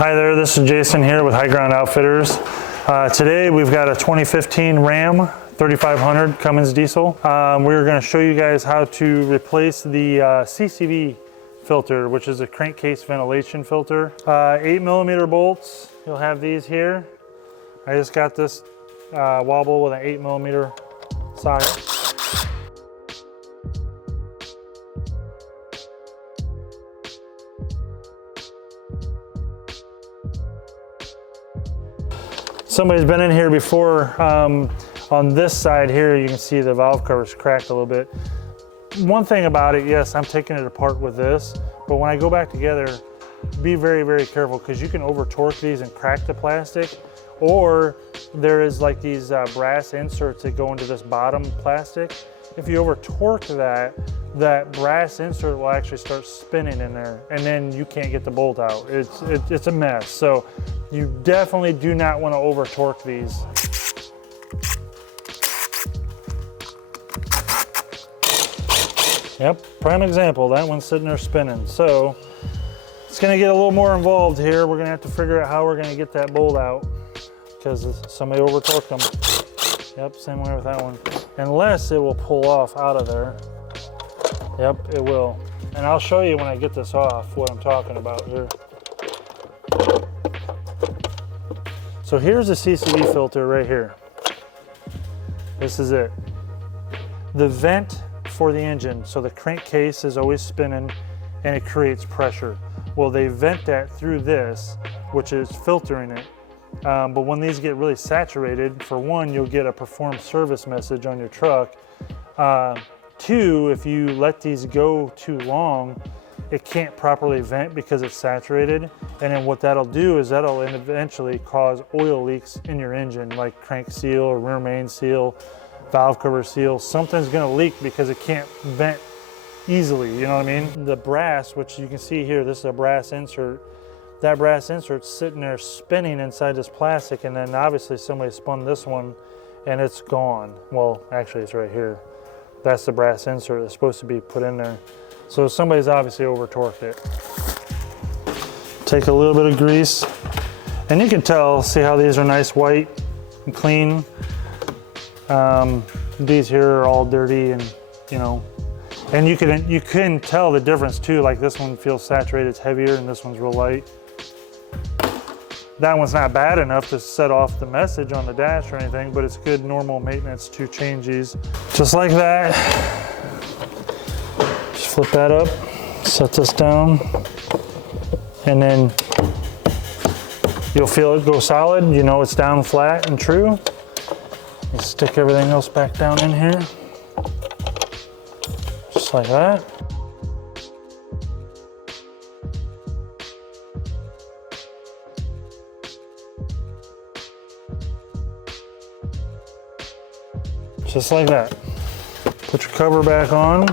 Hi there, this is Jason here with High Ground Outfitters. Today we've got a 2015 Ram 3500 Cummins diesel. We're going to show you guys how to replace the CCV filter, which is a crankcase ventilation filter. 8mm bolts, you'll have these here. I just got this wobble with an 8mm socket. Somebody's been in here before. On this side here, you can see the valve cover's cracked a little bit. One thing about it, yes, I'm taking it apart with this, but when I go back together, be very, very careful because you can over torque these and crack the plastic, or there is like these brass inserts that go into this bottom plastic. If you over torque that brass insert will actually start spinning in there, and then you can't get the bolt out. It's a mess. So you definitely do not want to over torque these. Yep, prime example, that one's sitting there spinning. So it's gonna get a little more involved here. We're gonna have to figure out how we're gonna get that bolt out because somebody over torqued them. Yep, same way with that one. Unless it will pull off out of there. Yep, it will. And I'll show you when I get this off what I'm talking about here. So here's the CCV filter right here. This is it. The vent for the engine. So the crankcase is always spinning and it creates pressure. Well, they vent that through this, which is filtering it. But when these get really saturated, for one, you'll get a perform service message on your truck. Two, if you let these go too long, it can't properly vent because it's saturated. And then what that'll do is that'll eventually cause oil leaks in your engine, like crank seal or rear main seal, valve cover seal. Something's gonna leak because it can't vent easily, you know what I mean? The brass, which you can see here, this is a brass insert. That brass insert's sitting there spinning inside this plastic, and then obviously somebody spun this one and it's gone. Well, actually it's right here. That's the brass insert that's supposed to be put in there. So somebody's obviously over torqued it. Take a little bit of grease, and you can tell, see how these are nice white and clean. These here are all dirty, and you know, and you can tell the difference too. Like this one feels saturated, it's heavier, and this one's real light. That one's not bad enough to set off the message on the dash or anything, but it's good normal maintenance to change these. Just like that. Just flip that up, set this down, and then you'll feel it go solid. You know it's down flat and true. You stick everything else back down in here. Just like that. Just like that. Put your cover back on.